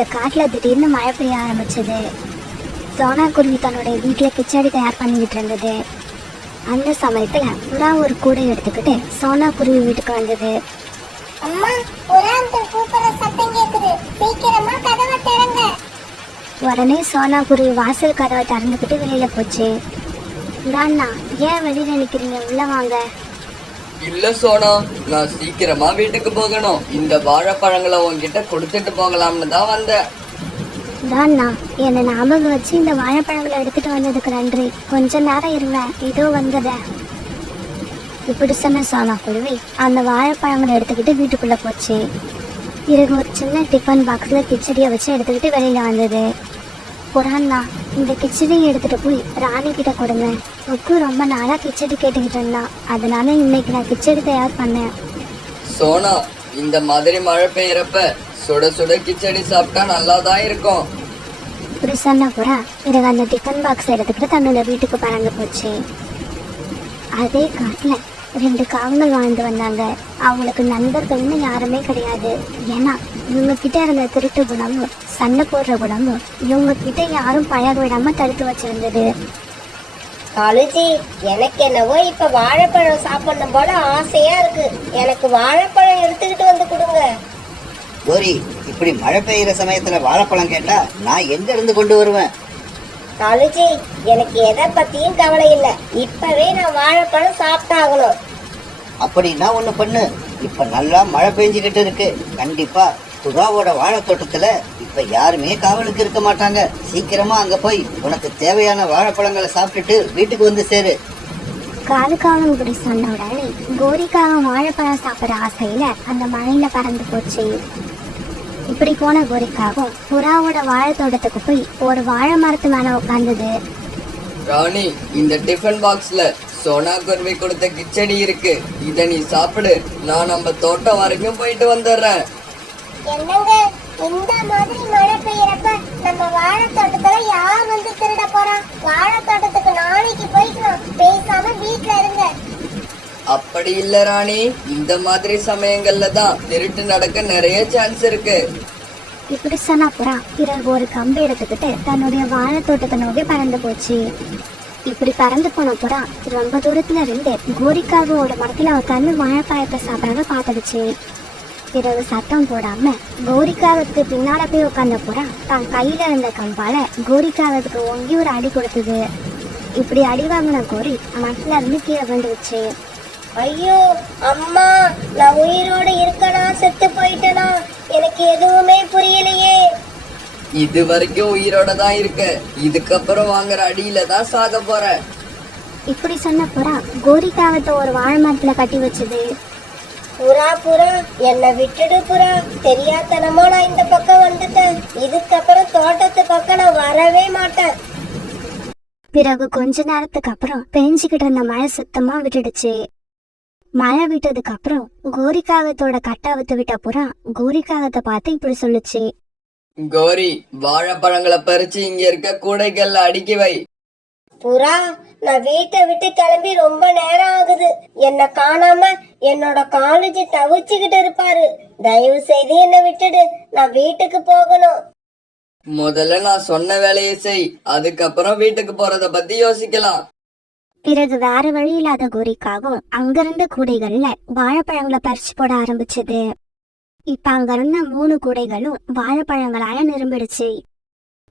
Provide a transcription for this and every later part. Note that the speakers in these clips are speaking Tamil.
அந்த காட்டுல திடீர்னு மழை பெய்ய ஆரம்பிச்சது. சோனா குருவி தன்னுடைய வீட்டுல கிச்சடி தயார் பண்ணிக்கிட்டு இருந்தது. அந்த சமயத்துல புறா ஒரு கூடை எடுத்துக்கிட்டு சோனா குருவி வீட்டுக்கு வந்தது. அம்மா, புறா அங்கிள் கூப்பிடுற சத்தம் கேக்குது, சீக்கிரமா கதவை திறங்க. உடனே சோனா குருவி வாசல் கதவை திறந்துக்கிட்டு வெளியில போச்சு. அண்ணா, ஏன் வெளியில நிக்கிறீங்க, உள்ள வாங்க. இல்ல சோனா, நான் சீக்கிரமா வீட்டுக்கு போகணும். இந்த வாழைப்பழங்களை உன்கிட்ட கொடுத்துட்டு போகலாம்னு தான் வந்தேன். அண்ணா, என்னை ஞாபகம் வச்சு இந்த வாழைப்பழங்களை எடுத்துட்டு வந்ததுக்கு நன்றி. கொஞ்ச நேரம் இருவேன், இதோ வந்தத. இப்படி சொன்ன சோனா குருவி அந்த வாழைப்பழங்களை எடுத்துக்கிட்டு வீட்டுக்குள்ள போச்சு. பிறகு ஒரு சின்ன டிஃபன் பாக்ஸ்ல கிச்சடியை வச்சு எடுத்துக்கிட்டு வெளியில வந்தது. புறாண்ணா, இந்த கிச்சடியை எடுத்துட்டு போய் ராணி கிட்ட கொடுங்க. ஒக்கு ரொம்ப நாளா கிச்சடி கேட்டுக்கிட்டு இருந்தா, அதனால இன்னைக்கு நான் கிச்சடி தயார் பண்ணேன். சோனா, இந்த மாதிரி மழை பெய்யறப்ப சுட சுட கிச்சடி சாப்பிட்டா நல்லா தான் இருக்கும். இப்படி சொன்ன புறா பிறகு அந்த டிஃபன் பாக்ஸ் எடுத்துக்கிட்டு தன்னோட வீட்டுக்கு பறந்து போச்சு. அதே காட்டுல 2 காவங்கள் வாழ்ந்து வந்தாங்க. அவங்களுக்கு நண்பர்கள்னு யாருமே கிடையாது. ஏன்னா இவங்க கிட்ட இருந்த திருட்டு குணமும் சண்டை போடுற குணமும் இவங்க கிட்ட யாரும் பழக விடாம தடுத்து வச்சிருந்தது. காலுஜி, எனக்கு என்னவோ இப்ப வாழைப்பழம் சாப்பிடணும் போல ஆசையா இருக்கு. எனக்கு வாழைப்பழம் எடுத்துக்கிட்டு வந்து கொடுங்க. கோரி, இப்படி மழை பெய்யுற சமயத்துல வாழைப்பழம் கேட்டா நான் எங்க இருந்து கொண்டு வருவேன்? காலுஜி, எனக்கு எதை பத்தியும் கவலை இல்லை. இப்பவே நான் வாழைப்பழம் சாப்பிட்டாகணும். அப்படின்னா ஒண்ணு பண்ணு, இப்ப நல்லா மழை பெஞ்சுக்கிட்டு இருக்கு. கண்டிப்பா புறாவோட வாழை தோட்டத்துல இப்ப யாருமே காவலுக்கு இருக்க மாட்டாங்க. சீக்கிரமா அங்க போய் உனக்கு தேவையான வாழைப்பழங்களை சாப்பிட்டுட்டு வீட்டுக்கு வந்து சேரு. காலுக்காவும் இப்படி சொன்ன உடனே கோரிக்காவும் வாழைப்பழம் சாப்பிட்ற ஆசையில அந்த மழையில பறந்து போச்சு. இப்படி போன கோரிக்காவும் புறாவோட வாழை தோட்டத்துக்கு போய் ஒரு வாழை மரத்து மேல உட்கார்ந்தது. ராணி, இந்த டிஃபன் பாக்ஸ்ல சோனா குருவி கொடுத்த கிச்சடி இருக்கு. இத நீ சாப்பிடு. நான் நம்ம தோட்டம் வரைக்கும் போயிட்டு வந்துடுறேன். என்னங்க, இந்த மாதிரி மழை பெய்யறப்ப நம்ம வாழை தோட்டத்துல யார் வந்து திருட போறா? வாழை தோட்டத்துக்கு நாளைக்கு போய்க்கலாம். பேசாம வீட்டுல இருங்க. அப்படி இல்ல ராணி, இந்த மாதிரி சமயங்கள்ல தான் திருட்டு நடக்க நிறைய சான்ஸ் இருக்கு. இப்படி சொன்னா புறா பிறகு ஒரு கம்பு எடுத்துக்கிட்டு தன்னுடைய வாழை தோட்டத்தை நோக்கி பறந்து போச்சு. இப்படி பறந்து போன புறா ரொம்ப தூரத்துல இருந்து கோரிக்காவோட மரத்துல உட்காந்து வாழைப்பழத்தை சாப்பிடாம பார்த்துடுச்சு. பிறகு சத்தம் போடாம கோரிக்காவுக்கு பின்னால போய் உட்கார்ந்த புறா தான் கையில இருந்த கம்பால கோரிக்காவுக்கு ஒங்கி ஒரு அடி கொடுத்தது. இப்படி அடி வாங்கின கோரி மரத்துல இருந்து கீழே விழுந்துருச்சு. ஐயோ அம்மா, நான் உயிரோட இருக்கனா செத்து போயிட்டனா? எனக்கு எதுவுமே புரியலையே. இது வரைக்கும் உயிரோட தான் இருக்க. இதுக்கப்புறம் வாங்குற அடியில தான் சாக போற. இப்படி சொன்ன புறா கோரிக்காவத்தை ஒரு வாழை மரத்துல கட்டி வச்சது. புறா புறா, என்னை விட்டுடு புறா. தெரியாதனமா நான் இந்த பக்கம் வந்துட்டேன். இதுக்கப்புறம் தோட்டத்து பக்கம் நான் வரவே மாட்டேன். பிறகு கொஞ்ச நேரத்துக்கு அப்புறம் பெஞ்சுக்கிட்டு இருந்த மழை சுத்தமா விட்டுடுச்சு. மழை விட்டதுக்கு அப்புறம் கோரிக்காகத்தோட கட்டாவத்தை விட்ட புறா கோரிக்காகத்தை பார்த்து இப்படி சொல்லுச்சு. கோரி, வாழைப்பழங்களை பறிச்சு இங்க இருக்க கூடைகள்ல அடுக்கி வை. புறா, நான் வீட்டை விட்டு கிளம்பி ரொம்ப நேரம் ஆகுது. என்ன காணாம என்னோட காலேஜ் தவிச்சுக்கிட்டு இருப்பாரு. தயவு செய்து என்னை விட்டுடு, நான் வீட்டுக்கு போகணும். முதல்ல நான் சொன்ன வேலையை செய், அதுக்கப்புறம் வீட்டுக்கு போறத பத்தி யோசிக்கலாம். பிறகு வேற வழி இல்லாத கோரிக்காவும் அங்கிருந்த கூடைகள்ல வாழைப்பழங்களை பறிச்சு போட ஆரம்பிச்சது. இப்ப அங்க இருந்த 3 கூடைகளும் வாழைப்பழங்களால நிரம்பிடுச்சு.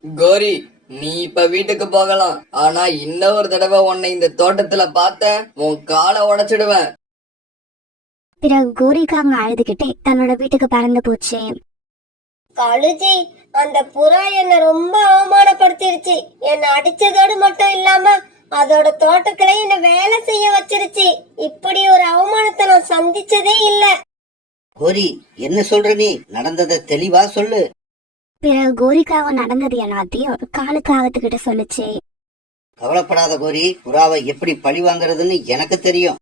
கோரி, நீ இப்ப வீட்டுக்கு போகலாம். ஆனா இன்னொரு தடவை உன்னை இந்த தோட்டத்துல பார்த்த உன் காலை உடைச்சிடுவேன். பிறகு கோரிக்காங்க அழுதுகிட்டே தன்னோட வீட்டுக்கு பறந்து போச்சு. காலுஜி, அந்த புறா என்ன ரொம்ப அவமானப்படுத்திருச்சு. என்ன அடிச்சதோடு மட்டும் இல்லாம அதோட தோட்டத்துல என்ன வேலை செய்ய வச்சிருச்சு. இப்படி ஒரு அவமானத்தை நான் சந்திச்சதே இல்ல. கோரி, என்ன சொல்ற நீ? நடந்ததை தெளிவா சொல்லு. பிறகு கோரிக்காவும் நடந்தது எல்லாத்தையும் காலுக்காகத்துக்கிட்ட சொல்லுச்சு. கவலைப்படாத கோரி, புறாவை எப்படி பழி வாங்குறதுன்னு எனக்கு தெரியும்.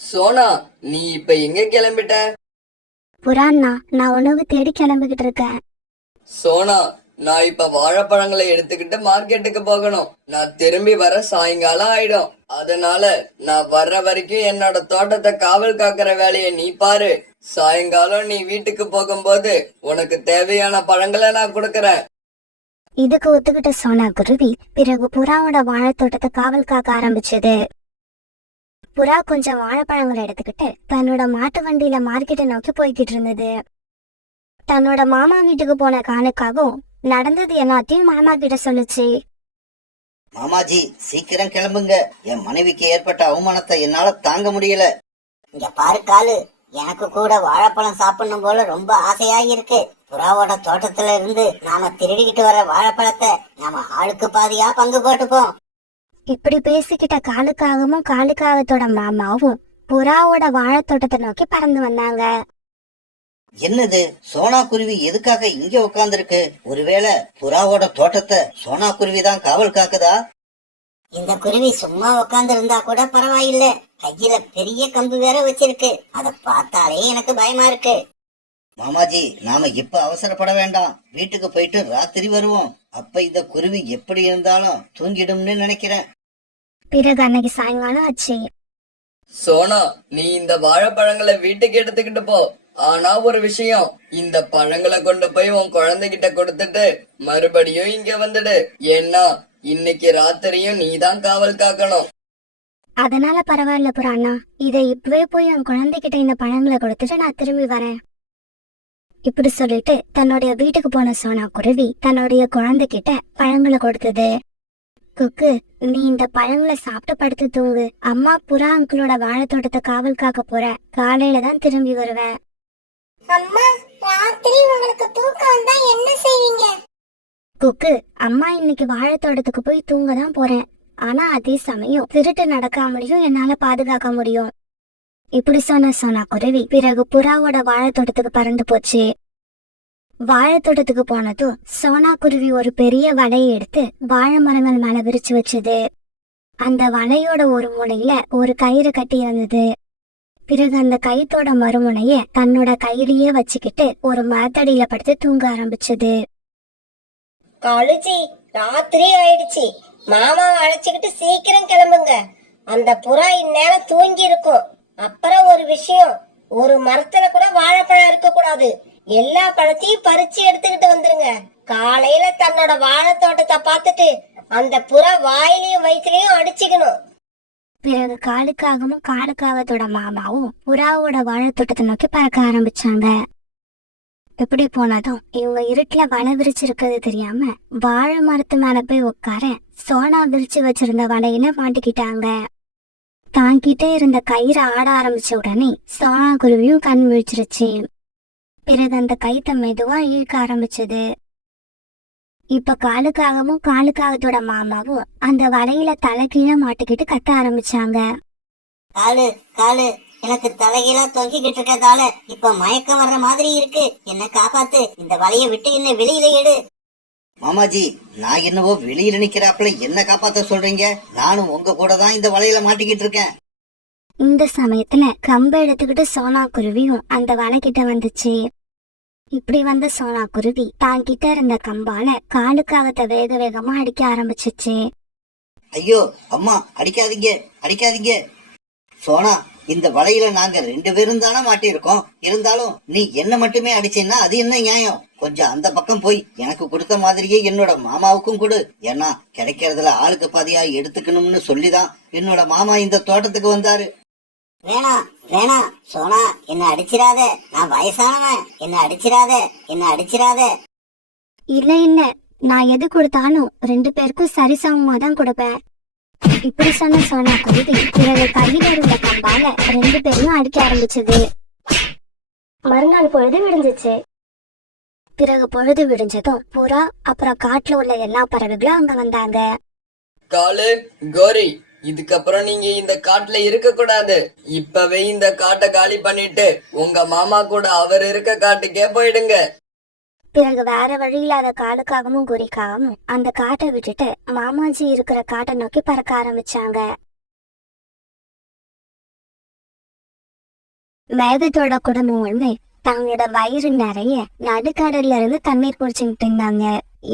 சோனா, நீ இப்ப எங்க கிளம்பிட்ட? புறாண்ணா, நான் உணவு தேடி கிளம்பிக்கிட்டு இருக்கேன். சோனா, நான் இப்ப வாழைப்பழங்களை எடுத்துக்கிட்டு மார்க்கெட்டுக்கு போகணும். நான் திரும்பி வர சாயங்காலம் ஆயிடும். அதனால நான் வர்ற வரைக்கும் என்னோட தோட்டத்தை காவல் காக்கிற வேலையை நீ பாரு. சாயங்காலம் நீ வீட்டுக்கு போகும்போது உனக்கு தேவையான பழங்களை நான் கொடுக்கறேன். இதுக்கு ஒத்துக்கிட்ட சோனா குருவி பிறகு புறாவோட வாழைத்தோட்டத்தை காவல் காக்க ஆரம்பிச்சது. புறா கொஞ்சம் வாழைப்பழங்களை எடுத்துக்கிட்டு தன்னோட மாட்டு வண்டியில மார்க்கெட்டை நோக்கி போய்கிட்டு இருந்தது. தன்னோட மாமா வீட்டுக்கு போன காலுக்காகவும் நடந்தது எல்லாத்தையும் மாமா கிட்ட சொல்லுச்சு. மாமாஜி சீக்கிரம் கிளம்புங்க, என் மனைவிக்கு ஏற்பட்ட அவமானத்தை என்னால தாங்க முடியல. இங்க பாரு காலு, எனக்கு கூட வாழைப்பழம் சாப்பிடணும் போல ரொம்ப ஆசையா இருக்கு. புறாவோட தோட்டத்துல இருந்து நாம திருடிக்கிட்டு வர வாழைப்பழத்தை நாம ஆளுக்கு பாதியா பங்கு போட்டுப்போம். இப்படி பேசிக்கிட்ட காலுக்காகவும் காலுக்காகத்தோட மாமாவும் புறாவோட வாழைத்தோட்டத்தை நோக்கி பறந்து வந்தாங்க. என்னது, சோனா குருவி எதுக்காக இங்க உட்கார்ந்துருக்கு? ஒருவேளை புறாவோட தோட்டத்தை சோனா குருவி தான் காவல் காக்குதா? இந்த குருவி சும்மா உட்கார்ந்து இருந்தா கூட பரவாயில்ல, கையில பெரிய கம்பு வேற வச்சிருக்கு. அத பார்த்தாலே எனக்கு பயமா இருக்கு. மாமாஜி, நாம இப்ப அவசரப்பட வேண்டாம், வீட்டுக்கு போயிட்டு ராத்திரி வருவோம். அப்ப இந்த குருவி எப்படி இருந்தாலும் தூங்கிடும்னு நினைக்கிறேன். பிறகு அன்னைக்கு சாயங்காலம் ஆச்சு. சோனா, நீ இந்த வாழைப்பழங்களை வீட்டுக்கு எடுத்துக்கிட்டு போ. ஆனா ஒரு விஷயம், இந்த பழங்களை கொண்டு போய் உன் குழந்தைகிட்ட கொடுத்துட்டு மறுபடியும் இங்க வந்துடு. ஏன்னா இன்னைக்கு ராத்திரியும் நீதான் காவல் காக்கணும். அதனால பரவாயில்ல புறாண்ணா, இதை இப்பவே போய் என் குழந்தைகிட்ட இந்த பழங்களை கொடுத்துட்டு நான் திரும்பி வரேன். இப்படி சொல்லிட்டு தன்னுடைய வீட்டுக்கு போன சோனா குருவி தன்னுடைய குழந்தைகிட்ட பழங்களை கொடுத்தது. குக்கு, நீ இந்த பழங்களை சாப்பிட்டு படுத்து தூங்கு. அம்மா புறா அங்கிளோட வாழைத்தோட்டத்தை காவல் காக்க போற, காலையில தான் திரும்பி வருவேன். அம்மா, ராத்திரி உங்களுக்கு தூக்கம் வந்தா என்ன செய்வீங்க? குக்கு, அம்மா இன்னைக்கு வாழைத்தோட்டத்துக்கு போய் தூங்க தான் போறேன். ஆனா அதே சமயம் திருட்டு நடக்காமலையும் என்னால பாதுகாக்க முடியும். இப்படி சொன்ன சோனா குருவி பிறகு புறாவோட வாழைத்தோட்டத்துக்கு பறந்து போச்சு. வாழைத்தோட்டத்துக்கு போனதும் சோனா குருவி ஒரு பெரிய வலையை எடுத்து வாழை மரங்கள் மேல விரிச்சு வச்சது. அந்த வலையோட ஒரு முனையில ஒரு கயிறு கட்டி இருந்தது. பிறகு அந்த கயித்தோட மறுமுனைய தன்னோட கையிலேயே வச்சுக்கிட்டு ஒரு மரத்தடியில படுத்து தூங்க ஆரம்பிச்சது. காலுஜி, ராத்திரி ஆயிடுச்சு. மாமாவை அழைச்சுக்கிட்டு சீக்கிரம் கிளம்புங்க. அந்த புறா இந்நேரம் தூங்கி இருக்கும். அப்புறம் ஒரு விஷயம், ஒரு மரத்துல கூட வாழைப்பழம் இருக்க கூடாது. எல்லா பழத்தையும் பறிச்சு எடுத்துக்கிட்டு வந்துருங்க. காலையில தன்னோட வாழைத்தோட்டத்தை பார்த்துட்டு அந்த புறா வாயிலையும் வயிற்றுலயும் அடிச்சுக்கணும். பிறகு காலுக்காகவும் காலுக்காகத்தோட மாமாவும் புறாவோட வாழைத்தோட்டத்தை நோக்கி பறக்க ஆரம்பிச்சாங்க. எப்படி போனதும் இவங்க இருட்டுல வலை விரிச்சிருக்கிறது தெரியாம வாழை மரத்து மேல போய் உட்கார சோனா விரிச்சு வச்சிருந்த வலையில மாட்டிக்கிட்டாங்க. தாங்கிட்டே இருந்த கயிறு ஆட ஆரம்பிச்ச உடனே சோனா குருவியும் கண் விழிச்சிருச்சு. பிறகு அந்த கயித்தை மெதுவா இழுக்க ஆரம்பிச்சது. இப்ப காலுக்காகவும் காலுக்காகத்தோட மாமாவும் அந்த வலையில தலைகீழ மாட்டிக்கிட்டு கத்த ஆரம்பிச்சாங்க. காலு காலு, எனக்கு தலைகீழா தொங்கிக்கிட்டு இருக்கதால இப்ப மயக்கம் வர்ற மாதிரி இருக்கு. என்ன காப்பாத்து, இந்த வலைய விட்டு என்ன வெளியில எடு. மாமாஜி, நான் என்னவோ வெளியில நிக்கிறாப்புல என்ன காப்பாத்த சொல்றீங்க? நானும் உங்க கூட தான் இந்த வலையில மாட்டிக்கிட்டு இருக்கேன். இந்த சமயத்துல கம்பை எடுத்துக்கிட்டு சோனா குருவியும் அந்த வலைக்கிட்ட வந்துச்சு. இப்படி வந்த சோனா குருவி தான் கிட்ட இருந்த கம்பால காலுக்காகத்தை வேக வேகமா அடிக்க ஆரம்பிச்சிச்சு. ஐயோ அம்மா, அடிக்காதீங்க அடிக்காதீங்க. சோனா, இந்த வலையில நாங்க 2 பேரும் தானே மாட்டிருக்கோம். இருந்தாலும் நீ என்ன மட்டுமே அடிச்சேன்னா அது என்ன நியாயம்? கொஞ்சம் அந்த பக்கம் போய் எனக்கு கொடுத்த மாதிரியே என்னோட மாமாவுக்கும் கொடு. ஏன்னா கிடைக்கிறதுல ஆளுக்கு பாதியா எடுத்துக்கணும்னு சொல்லிதான் என்னோட மாமா இந்த தோட்டத்துக்கு வந்தாரு. வேணாம் வேணாம் சோனா, என்ன அடிச்சிராத, நான் வயசானவன். என்ன அடிச்சிராத, என்ன அடிச்சிராத. இல்ல இல்ல, நான் எது கொடுத்தாலும் 2 பேருக்கும் சரிசமமா தான் கொடுப்பேன். இப்படி சொன்ன சோனா குருவி பிறகு கையில இருந்த கம்பால 2 பேரையும் அடிக்க ஆரம்பிச்சது. மறுநாள் பொழுது விடிஞ்சிச்சு. பிறகு பொழுது விடிஞ்சதும் புறா அப்புறம் காட்டுல உள்ள எல்லா பறவைகளும் அங்க வந்தாங்க. காலு, கோரி, இதுக்கப்புறம் நீங்க இந்த காட்டுல இருக்க கூடாது. இப்பவே இந்த காட்டை காலி பண்ணிட்டு உங்க மாமா கூட அவர் இருக்க காட்டுக்கே போயிடுங்க. பிறகு வேற வழி இல்லாத காலுக்காகவும் குறிக்காகவும் அந்த காட்டை விட்டுட்டு மாமாஜி இருக்கிற காட்டை நோக்கி பறக்க ஆரம்பிச்சாங்க. மேகத்தோட குடும்பம் ஒண்ணு தங்களோட வயிறு நிறைய நடுக்கடல்ல இருந்து தண்ணீர் குடிச்சுக்கிட்டு இருந்தாங்க.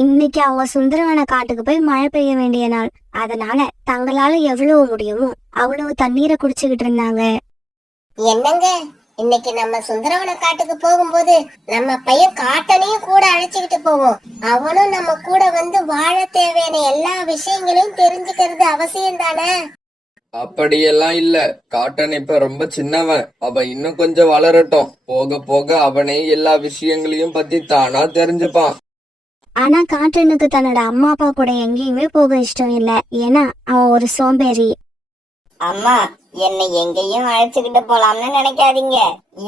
இன்னைக்கு அவங்க சுந்தரவன காட்டுக்கு போய் மழை பெய்ய வேண்டிய நாள். அதனால தங்களால எவ்வளவு முடியுமோ அவ்வளவு தண்ணீரை குடிச்சுக்கிட்டு இருந்தாங்க. என்னங்க, இன்னைக்கு நம்ம சுந்தரவன காட்டுக்கு போகும்போது நம்ம பையன் காட்டனையும் கூட அழைச்சுக்கிட்டு போவோம். அவனும் நம்ம கூட வந்து வாழ தேவையான எல்லா விஷயங்களையும் தெரிஞ்சுக்கிறது அவசியம் தானே. அப்படியெல்லாம் இல்ல. காட்டன் இப்ப ரொம்ப சின்னவன். அவன் இன்னும் கொஞ்சம் வளரட்டும். போக போக அவனே எல்லா விஷயங்களையும் பத்தி தானா தெரிஞ்சுப்பான். ஆனா காட்டனுக்கு தன்னோட அம்மா அப்பா கூட எங்கேயுமே போக இஷ்டம் இல்ல. ஏன்னா அவன் ஒரு சோம்பேறி. அம்மா, என்னை எங்கேயும் அழைச்சுக்கிட்டு போலாம்னு நினைக்காதீங்க.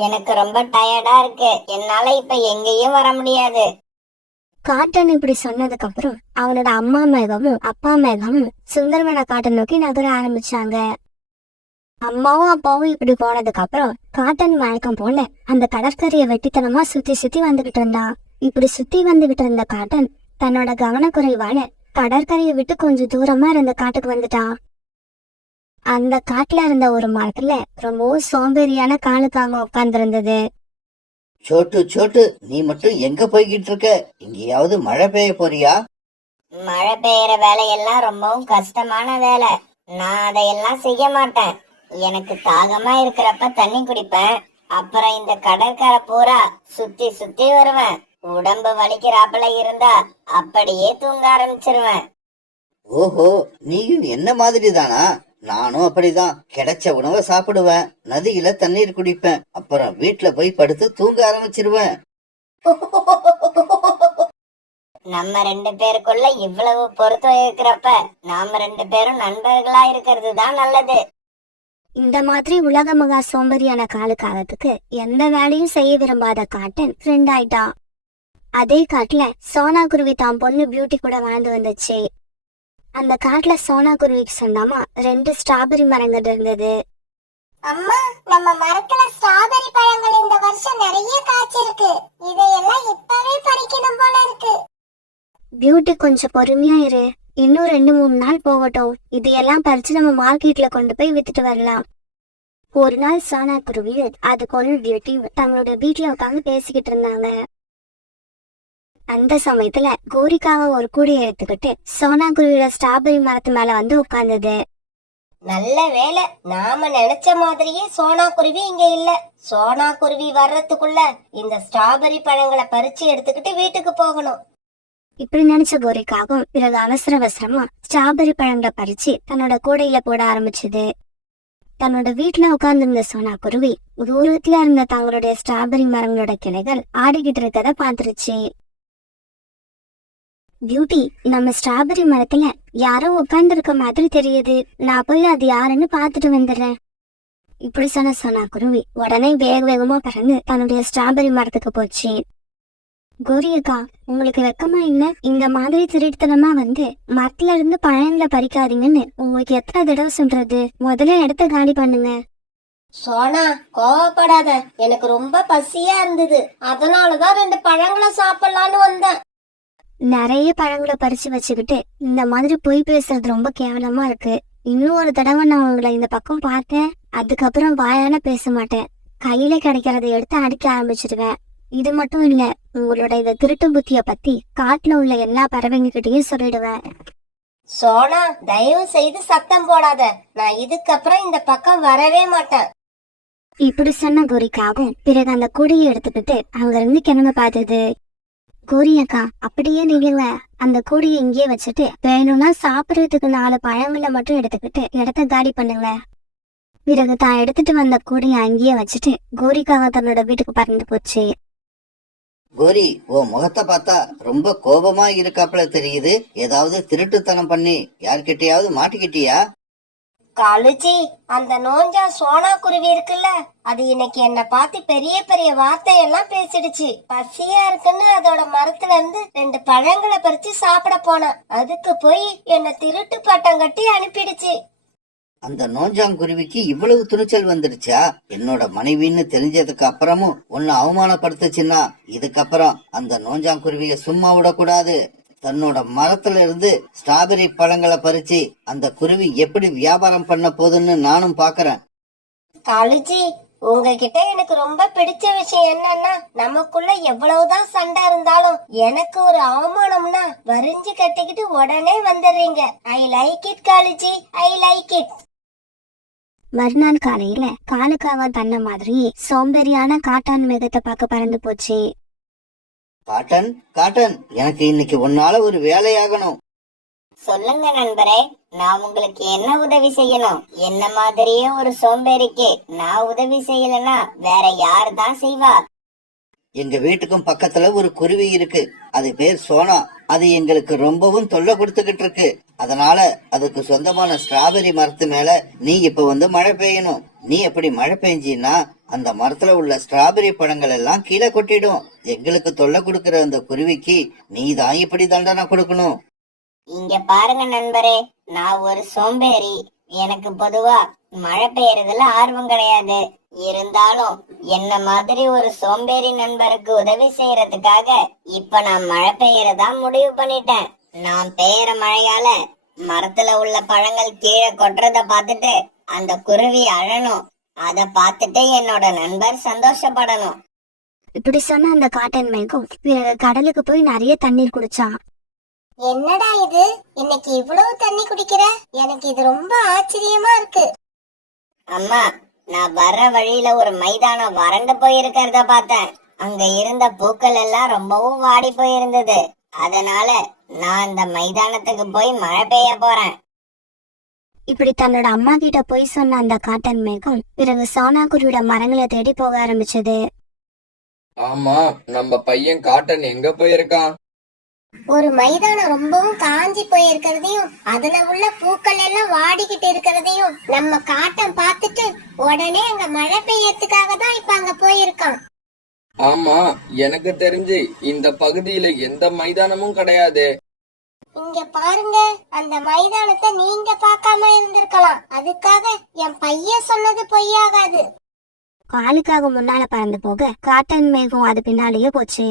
எனக்கு ரொம்ப டயர்டா இருக்கு. என்னால இப்ப எங்கேயும் வர முடியாது. காட்டன் இப்படி சொன்னதுக்கு அப்புறம் அவனோட அம்மா மேகமும் அப்பா மேகமும் சுந்தரவன காட்டை நோக்கி நகர ஆரம்பிச்சாங்க. அம்மாவும் அப்பாவும் இப்படி போனதுக்கு அப்புறம் காட்டன் வழக்கம் போல அந்த கடற்கரையை வெட்டித்தனமா சுத்தி சுத்தி வந்துகிட்டு இருந்தான். இப்படி சுத்தி வந்துகிட்டு இருந்த காட்டன் தன்னோட கவனக்குறைவால கடற்கரையை விட்டு கொஞ்சம் தூரமா இருந்த காட்டுக்கு வந்துட்டான். அந்த காட்டுல இருந்த ஒரு மரத்துல ரொம்பவும் சோம்பேறியான காலுக்காக உட்கார்ந்து இருந்தது. சோட்டு சோட்டு, நீ மட்டும் எங்க போய்கிட்டு இருக்க? எங்கேயாவது மழை பெய்ய போறியா? மழை பெய்யற வேலையெல்லாம் ரொம்பவும் கஷ்டமான வேலை. நான் அதையெல்லாம் செய்ய மாட்டேன். எனக்கு தாகமா இருக்கிறப்ப தண்ணி குடிப்பேன். அப்புறம் இந்த கடற்கரை பூரா சுத்தி சுத்தி வருவேன். உடம்பு வலிக்கிறாப்புல இருந்தா அப்படியே தூங்க ஆரம்பிச்சிருவேன். ஓஹோ, நீயும் என்ன மாதிரி தானா? நானும் அப்படிதான். கிடைச்ச உணவை சாப்பிடுவேன், நதியில தண்ணீர் குடிப்பேன், அப்புறம் வீட்டுல போய் படுத்து தூங்க ஆரம்பிச்சிருவேன். நம்ம 2 பேருக்குள்ள இவ்வளவு பொருத்தம் இருக்கிறப்ப நாம 2 பேரும் நண்பர்களா இருக்கிறது தான் நல்லது. இந்த மாதிரி உலக மகா சோம்பேறியான காலுக்காகத்துக்கு எந்த வேலையும் செய்ய விரும்பாத காட்டன் ஃப்ரெண்ட் ஆயிட்டான். அதே காட்டுல சோனா குருவி தான் பொண்ணு பியூட்டி கூட வாழ்ந்து வந்துச்சு. அந்த காட்டுல சோனா குருவிக்கு சொந்தமா 2 ஸ்ட்ராபெரி மரங்கள் இருந்தது. அம்மா, நம்ம மரத்துல ஸ்ட்ராபெரி பழங்கள் இந்த வருஷம் நிறைய காய்ச்சிருக்கு. இதையெல்லாம் இப்பவே பறிக்கணும் போல இருக்கு. பியூட்டி கொஞ்சம் பொறுமையா இரு, இன்னும் 2-3 நாள் போகட்டும். இதையெல்லாம் பறிச்சு நம்ம மார்க்கெட்ல கொண்டு போய் வித்துட்டு வரலாம். ஒரு நாள் சோனா குருவி அது கொண்டு பியூட்டி தங்களோட வீட்டுல உட்காந்து பேசிக்கிட்டு இருந்தாங்க. அந்த சமயத்துல கோரிக்காக ஒரு கூடையை எடுத்துக்கிட்டு சோனா குருவியோட ஸ்ட்ராபெரி மரத்து மேல வந்து உட்கார்ந்தது. நல்ல வேலை, நாம நினைச்ச மாதிரியே சோனா குருவி இங்க இல்ல. சோனா குருவி வர்றதுக்குள்ள இந்த ஸ்ட்ராபெரி பழங்களை பறிச்சு எடுத்துக்கிட்டு வீட்டுக்கு போகணும். இப்படி நினைச்ச கோரிக்காகவும் பிறகு அவசர அவசரமா ஸ்ட்ராபெரி பழங்களை பறிச்சு தன்னோட கூடையில போட ஆரம்பிச்சது. தன்னோட வீட்டுல உட்கார்ந்திருந்த சோனா குருவி தூரத்துல இருந்த தங்களுடைய ஸ்ட்ராபெரி மரங்களோட கிளைகள் ஆடிக்கிட்டு இருக்கத பாத்துருச்சு. பியூட்டி, நம்ம ஸ்ட்ராபெரி மரத்துல யாரோ உட்கார்ந்து இருக்க மாதிரி தெரியுது. நான் போய் அது யாருன்னு பாத்துட்டு வந்துடுறேன். இப்படி சொன்ன சோனா குருவி உடனே வேக வேகமா பறந்து தன்னுடைய ஸ்ட்ராபெரி மரத்துக்கு போச்சு. கோரி அக்கா, உங்களுக்கு வெக்கமா இல்ல? இந்த மாதிரி திருட்டுத்தனமா வந்து மரத்துல இருந்து பழங்களை பறிக்காதீங்கன்னு உங்களுக்கு எத்தனை தடவை சொல்றது? முதல்ல இடத்த காலி பண்ணுங்க. சோனா, கோவப்படாத. எனக்கு ரொம்ப பசியா இருந்தது, அதனாலதான் 2 பழங்களை சாப்பிடலான்னு வந்தேன். நிறைய பழங்களை பறிச்சு வச்சுக்கிட்டு இந்த மாதிரி பொய் பேசுறது ரொம்ப கேவலமா இருக்கு. இன்னும் ஒரு தடவை நான் உங்களை இந்த பக்கம் பார்த்தேன், அதுக்கப்புறம் வாயால பேச மாட்டேன். கையில கிடைக்கிறத எடுத்து அடிக்க ஆரம்பிச்சிடுவேன். இது மட்டும் இல்ல, உங்களோட இந்த திருட்டு புத்திய பத்தி காட்டுல உள்ள எல்லா பறவைங்க கிட்டயும் சொல்லிடுவேன். சோனா, தயவு செய்து சத்தம் போடாத. நான் இதுக்கப்புறம் இந்த பக்கம் வரவே மாட்டேன். இப்படி சொன்ன கோரிக்காகவும் பிறகு அந்த கூடையை எடுத்துக்கிட்டு அங்க இருந்து கிளம்ப பார்த்தது. கோரி அக்கா, அப்படியே நீங்க அந்த கூடையை இங்கேயே வச்சுட்டு வேணும்னா சாப்பிடறதுக்கு 4 பழங்களை மட்டும் எடுத்துக்கிட்டு இடத்த காலி பண்ணுங்க. பிறகு தான் எடுத்துட்டு வந்த கூடையை அங்கேயே வச்சுட்டு கோரிக்காக தன்னோட வீட்டுக்கு பறந்து போச்சு. கோரி, உன் முகத்தை பார்த்தா ரொம்ப கோபமா இருக்காப்புல தெரியுது. ஏதாவது திருட்டுத்தனம் பண்ணி யார்கிட்டயாவது மாட்டிக்கிட்டியா? காலுஜி, அந்த நோஞ்சா சோனா குருவி இருக்குல்ல, அது இன்னைக்கு என்ன பார்த்து பெரிய பெரிய வார்த்தையெல்லாம் பேசிடுச்சு. பசியா இருக்குன்னு அதோட மரத்துல இருந்து 2 பழங்களை பறிச்சு சாப்பிட போனேன். அதுக்கு போய் என்ன திருட்டு பட்டம் கட்டி அனுப்பிடுச்சு. அந்த நோஞ்சாங்குருவிக்கு இவ்வளவு துணிச்சல் வந்துடுச்சா? என்னோட மனைவின்னு தெரிஞ்சதுக்கு அப்புறமும் உன்னை அவமானப்படுத்துச்சுன்னா இதுக்கப்புறம் அந்த நோஞ்சாங்குருவிய சும்மா விடக்கூடாது. தன்னோட மரத்துல இருந்து ஸ்ட்ராபெரி பழங்களை பறிச்சு அந்த குருவி எப்படி வியாபாரம் பண்ண போகுதுன்னு நானும் பாக்குறேன். காலுஜி, உங்ககிட்ட எனக்கு ரொம்ப பிடிச்ச விஷயம் என்னன்னா, நமக்குள்ள எவ்வளவுதான் சண்டை இருந்தாலும் எனக்கு ஒரு அவமானம்னா வரிஞ்சு கட்டிக்கிட்டு உடனே வந்துடுறீங்க. I like it Kaluji, I like it. மறுநாள் காலையில காலுக்காக தன்ன மாதிரி சோம்பேறியான காட்டான் மேகத்தை பார்க்க பறந்து போச்சு. காட்டன் காட்டன், எனக்கு இன்னைக்கு உன்னால ஒரு வேலையாகணும். சொல்லுங்க நண்பரே, நான் உங்களுக்கு என்ன உதவி செய்யணும்? என்ன மாதிரியே ஒரு சோம்பேறிக்கு நான் உதவி செய்யலன்னா வேற யாரு தான் செய்வா? எங்க வீட்டுக்கும் பக்கத்துல ஒரு குருவி இருக்கு. அது பேர் சோனா. அது எங்களுக்கு ரொம்பவும் தொல்லை கொடுத்துக்கிட்டு இருக்கு. அதனால அதுக்கு சொந்தமான ஸ்ட்ராபெரி மரத்து மேல நீ இப்ப வந்து மழை பெய்யணும். நீ எப்படி மழை பெய்ஞ்சின்னா அந்த மரத்துல உள்ள ஸ்ட்ராபெரி பழங்கள் எல்லாம் கீழே கொட்டிடும். எங்களுக்கு தொல்லை கொடுக்கிற அந்த குருவிக்கு நீ தான் இப்படி தண்டனை கொடுக்கணும். இங்க பாருங்க நண்பரே, நான் ஒரு சோம்பேறி. எனக்கு பொதுவா மழை பெய்யறதுல ஆர்வம் கிடையாது. இருந்தாலும் என்ன மாதிரி ஒரு சோம்பேறி நண்பருக்கு உதவி செய்யறதுக்காக இப்ப நான் மழை பெய்யறதா முடிவு பண்ணிட்டேன். நான் பெய்யற மழையால மரத்துல உள்ள பழங்கள் கீழே கொட்டுறத பார்த்துட்டு அந்த குருவி அழணும். அத பார்த்துட்டு என்னோட நண்பர் சந்தோஷப்படணும். இப்படி சொன்ன அந்த காட்டன் மேகம் பிறகு கடலுக்கு போய் நிறைய தண்ணீர் குடிச்சான். என்னடா இது, இன்னைக்கு இவ்வளவு தண்ணி குடிக்கிற? எனக்கு இது ரொம்ப ஆச்சரியமா இருக்கு. அம்மா, நான் வர்ற வழியில ஒரு மைதானம் வறண்டு போயிருக்கிறத பார்த்தேன். அங்க இருந்த பூக்கள் எல்லாம் ரொம்பவும் வாடி போயிருந்தது. அதனால நான் இந்த மைதானத்துக்கு போய் மழை பெய்ய போறேன். இப்படி தன்னோட அம்மா கிட்ட போய் சொன்ன அந்த காட்டன் மேகம் பிறகு சோனா குருவியோட மரங்களை தேடி போக ஆரம்பிச்சது. ஆமா, நம்ம பையன் காட்டன் எங்க போயிருக்கான்? ஒரு மைதானம் ரொம்பவும் காஞ்சி போயிருக்கிறதையும் அதுல உள்ள பூக்கள் எல்லாம் வாடிக்கிட்டு இருக்கிறதையும் நம்ம காட்டன் பார்த்துட்டு உடனே அங்க மழை பெய்யறதுக்காக தான் இப்ப அங்க போயிருக்கான். ஆமா, எனக்கு தெரிஞ்சு இந்த பகுதியில எந்த மைதானமும் கிடையாது. இங்க பாருங்க, அந்த மைதானத்தை நீங்க பார்க்காம இருந்திருக்கலாம். அதுக்காக என் பையன் சொன்னது பொய்யாகாது. காலுக்காக முன்னால பறந்து போக காட்டன் மேகம் அது பின்னாலேயே போச்சு.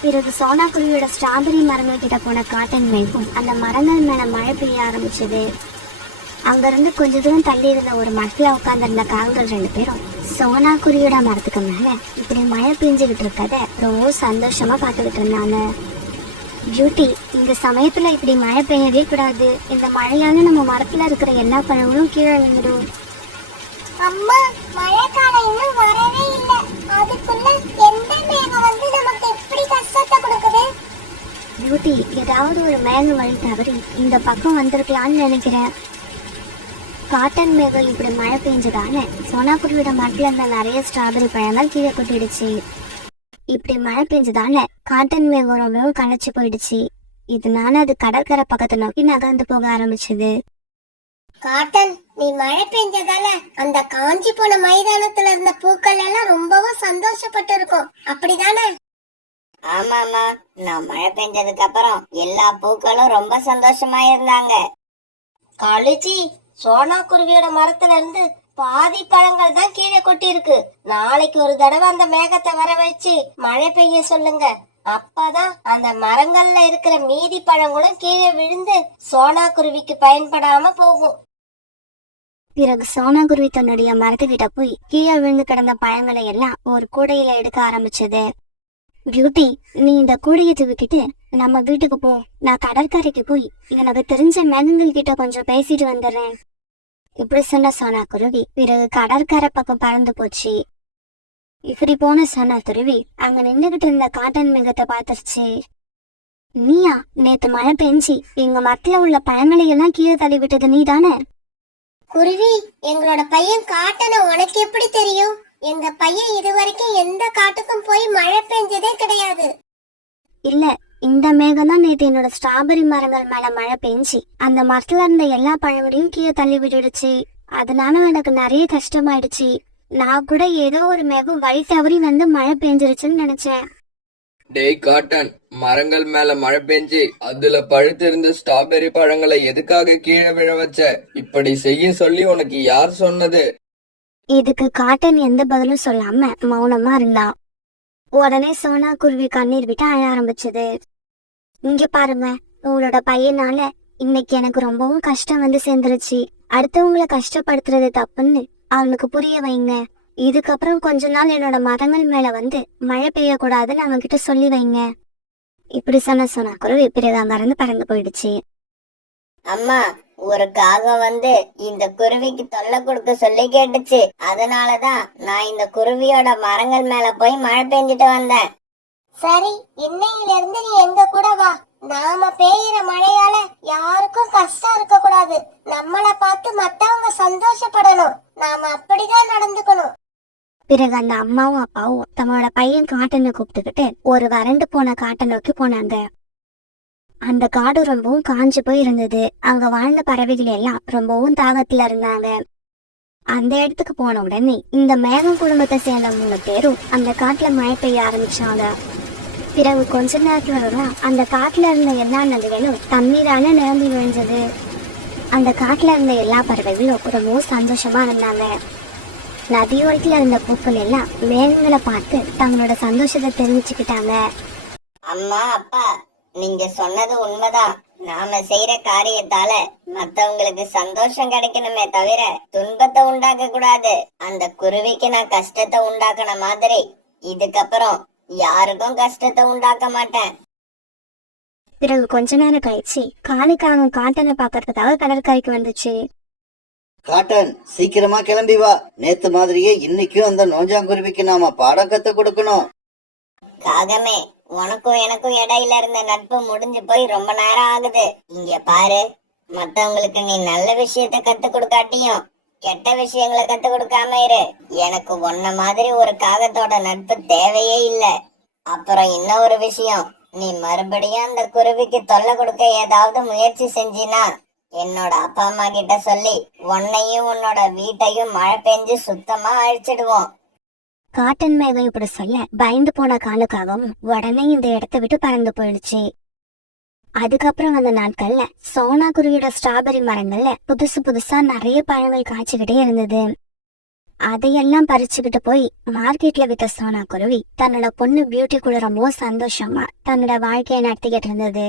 பிறகு சோனா குருவியோட ஸ்ட்ராபெரி மரங்கள் கிட்ட போன காட்டன் மேகம் அந்த மரங்கள் மேல மழை பெய்ய ஆரம்பிச்சது. அங்க இருந்து கொஞ்ச தூரம் தள்ளி இருந்த ஒரு மரத்துல உட்கார்ந்திருந்த காகங்கள் 2 பேரும் சோனா குருவியோட மரத்துக்கு மேல இப்படி மழை பெஞ்சுக்கிட்டு இருக்கத ரொம்ப சந்தோஷமா பார்த்துக்கிட்டு இருந்தாங்க. பியூட்டி, இந்த சமயத்துல இப்படி மழை பெய்யவே கூடாது. இந்த மழையால நம்ம மரத்துல இருக்கிற எல்லா பழங்களும் கீழே விழுந்துடும். அம்மா, மழைக்காலம் இன்னும் வரவே இல்ல. அதுக்குள்ள எந்த மேகம் வந்து நமக்கு எப்படி கஷ்டத்தை கொடுக்குது? பியூட்டி, ஏதாவது ஒரு மேகம் வழி தவறி இந்த பக்கம் வந்திருக்கலாம்னு நினைக்கிறேன். காட்டன் மேகம் இப்படி மழை பெஞ்சதால சோனா குருவியோட மரத்துல இருந்த நிறைய ஸ்ட்ராபெரி பழங்கள் கீழே கொட்டிடுச்சு. இப்படி மழை பெஞ்சதால காட்டன் மேகம் ரொம்பவும் களைச்சு போயிடுச்சு. இதனால அது கடற்கரை பக்கத்தை நோக்கி நகர்ந்து போக ஆரம்பிச்சது. காட்டன், நீ மழை பெஞ்சதால அந்த காஞ்சி போன மைதானத்துல இருந்த பூக்கள் எல்லாம் ரொம்பவும் சந்தோஷப்பட்டு இருக்கும், அப்படிதானே? ஆமாமா, நான் மழை பெஞ்சதுக்கு அப்புறம் எல்லா பூக்களும் ரொம்ப சந்தோஷமா இருந்தாங்க. காலுஜி, சோனா குருவியோட மரத்துல இருந்து பாதி பழங்கள் தான் கீழே கொட்டி இருக்கு. நாளைக்கு ஒரு தடவை அந்த மேகத்தை வர வச்சு மழை பெய்ய சொல்லுங்க. அப்பதான் அந்த மரங்கள்ல இருக்கிற மீதி பழங்களும் கீழே விழுந்து சோனா குருவிக்கு பயன்படாம போகும். பிறகு சோனா குருவி தன்னுடைய மரத்துக்கிட்ட போய் கீழே விழுந்து கிடந்த பழங்களை எல்லாம் ஒரு கூடையில எடுக்க ஆரம்பிச்சது. பியூட்டி, நீ இந்த கூடையை தூக்கிட்டு நம்ம வீட்டுக்கு போ. நான் கடற்கரைக்கு போய் எனக்கு தெரிஞ்ச மேகங்கள் கிட்ட கொஞ்சம் பேசிட்டு வந்துடுறேன். இப்படி சொன்ன சோனா குருவி பிறகு கடற்கரை பக்கம் பறந்து போச்சு. இப்படி போன சோனா குருவி அங்க நின்றுகிட்டு இருந்த காட்டன் மேகத்தை பார்த்துருச்சு. நீயா நேத்து மழை பெஞ்சி எங்க மரத்துல உள்ள பழங்களை எல்லாம் கீழே தள்ளி விட்டது நீ தானே? குருவி, எங்களோட பையன் காட்டன உனக்கு எப்படி தெரியும்? எங்க பையன் இதுவரைக்கும் எந்த காட்டுக்கும் போய் மழை பெஞ்சதே கிடையாது. இல்ல, இந்த மேகம் தான் நேத்து என்னோட ஸ்ட்ராபெரி மரங்கள் மேல மழை பெஞ்சி அந்த மரத்துல இருந்த எல்லா பழங்களையும் கீழே தள்ளி விட்டுடுச்சு. அதனால எனக்கு நிறைய கஷ்டமாயிடுச்சு. நான் கூட ஏதோ ஒரு மேகம் வழி தவறி வந்து மழை பெஞ்சிருச்சுன்னு நினைச்சேன். டேய் காட்டன், மரங்கள் மேல மழை பெஞ்சு அதுல பழுத்திருந்த ஸ்ட்ராபெரி பழங்களை எதுக்காக கீழே விழ வச்ச? இப்படி செய்ய சொல்லி உனக்கு யார் சொன்னது? இதுக்கு காட்டன் எந்த பதிலும் சொல்லாம மௌனமா இருந்தான். உடனே சோனா குருவி கண்ணீர் விட்டு அழ ஆரம்பிச்சது. இங்க பாருங்க, உங்களோட பையனால இன்னைக்கு எனக்கு ரொம்பவும் கஷ்டம் வந்து சேர்ந்துருச்சு. அடுத்தவங்களை கஷ்டப்படுத்துறது தப்புன்னு அவனுக்கு புரிய வைங்க. இதுக்கப்புறம் கொஞ்ச நாள் என்னோட மரங்கள் மேல வந்து மழை பெய்யக்கூடாதுன்னு அவங்க கிட்ட சொல்லி வைங்க. இப்படி சொன்ன சோனா குருவி பிறகு அங்க இருந்து பறந்து போயிடுச்சு. அம்மா, ஒரு காகம் வந்து இந்த குருவிக்கு தொல்லை கொடுக்க சொல்லி கேட்டுச்சு. அதனாலதான் நான் இந்த குருவியோட மரங்கள் மேல போய் மழை பெஞ்சிட்டு வந்தேன். சரி, இன்னையில இருந்து நீ எங்க கூட வா. நாம பெய்யுற மழையால யாருக்கும் கஷ்டம் இருக்க கூடாது. நம்மள பார்த்து மத்தவங்க சந்தோஷப்படணும். நாம அப்படிதான் நடந்துக்கணும். பிறகு அந்த அம்மாவும் அப்பாவும் தன்னோட பையன் காட்டனை கூப்பிட்டுக்கிட்டு ஒரு வறண்டு போன காட்டை நோக்கி போனாங்க. அந்த காடு ரொம்பவும் காஞ்சு போய் இருந்தது. அங்க வாழ்ந்த பறவைகள் எல்லாம் ரொம்பவும் தாகத்துல இருந்தாங்க. அந்த இடத்துக்கு போன உடனே இந்த மேகம் குடும்பத்தை சேர்ந்த 3 பேரும் அந்த காட்டுல மழை பெய்ய ஆரம்பிச்சாங்க. பிறகு கொஞ்ச நேரத்துல அந்த காட்டுல இருந்த எல்லா நதிகளும் தண்ணீரால நிரம்பி விழுந்தது. அந்த காட்டுல இருந்த எல்லா பறவைகளும் ரொம்பவும் சந்தோஷமா இருந்தாங்க. நதியோரத்துல இருந்த பூக்கள் எல்லாம் மேகங்களை பார்த்து தங்களோட சந்தோஷத்தை தெரிவிச்சுக்கிட்டாங்க. அம்மா, அப்பா, நீங்க சொன்னது உண்மைதான். நாம செய்யற காரியத்தால மத்தவங்களுக்கு சந்தோஷம் கிடைக்கணுமே தவிர துன்பத்தை உண்டாக்க கூடாது. அந்த குருவிக்கு நான் கஷ்டத்தை உண்டாக்குன மாதிரி இதுக்கப்புறம் யாருக்கும் கஷ்டத்தை உண்டாக்க மாட்டேன். பிறகு கொஞ்ச நேரம் கழிச்சு காணிக்காக காட்டனை பாக்குறதுக்காக கடற்கரைக்கு வந்துச்சு. காட்டன், சீக்கிரமா கிளம்பி வா. நேத்து மாதிரியே இன்னைக்கும் அந்த நோஞ்சாங்குருவிக்கு நாம பாடம் கத்து கொடுக்கணும். காகமே, உனக்கும் எனக்கும் இடையில இருந்த நட்பு முடிஞ்சு போய் ரொம்ப நேரம் ஆகுது. இங்க பாரு, மத்தவங்களுக்கு நீ நல்ல விஷயத்த கத்து கொடுக்காட்டியும் கெட்ட விஷயங்களை கத்து கொடுக்காம இரு. எனக்கு உன்ன மாதிரி ஒரு காகத்தோட நட்பு தேவையே இல்ல. அப்புறம் இன்னொரு விஷயம், நீ மறுபடியும் அந்த குருவிக்கு தொல்லை கொடுக்க ஏதாவது முயற்சி செஞ்சினா என்னோட அப்பா அம்மா கிட்ட சொல்லி உன்னையும் உன்னோட வீட்டையும் மழை பெஞ்சு சுத்தமா அழிச்சிடுவோம். காட்டன் மேகம் இப்படி சொல்ல பயந்து போன காலுக்காகவும் உடனே இந்த இடத்த விட்டு பறந்து போயிடுச்சு. அதுக்கப்புறம் வந்த நாட்கள்ல சோனா குருவியோட ஸ்ட்ராபெரி மரங்கள்ல புதுசு புதுசா நிறைய பழங்கள் காய்ச்சிக்கிட்டே இருந்தது. அதையெல்லாம் பறிச்சுக்கிட்டு போய் மார்க்கெட்ல வித்த சோனா குருவி தன்னோட பொண்ணு பியூட்டி கூட ரொம்ப சந்தோஷமா தன்னோட வாழ்க்கையை நடத்திக்கிட்டு இருந்தது.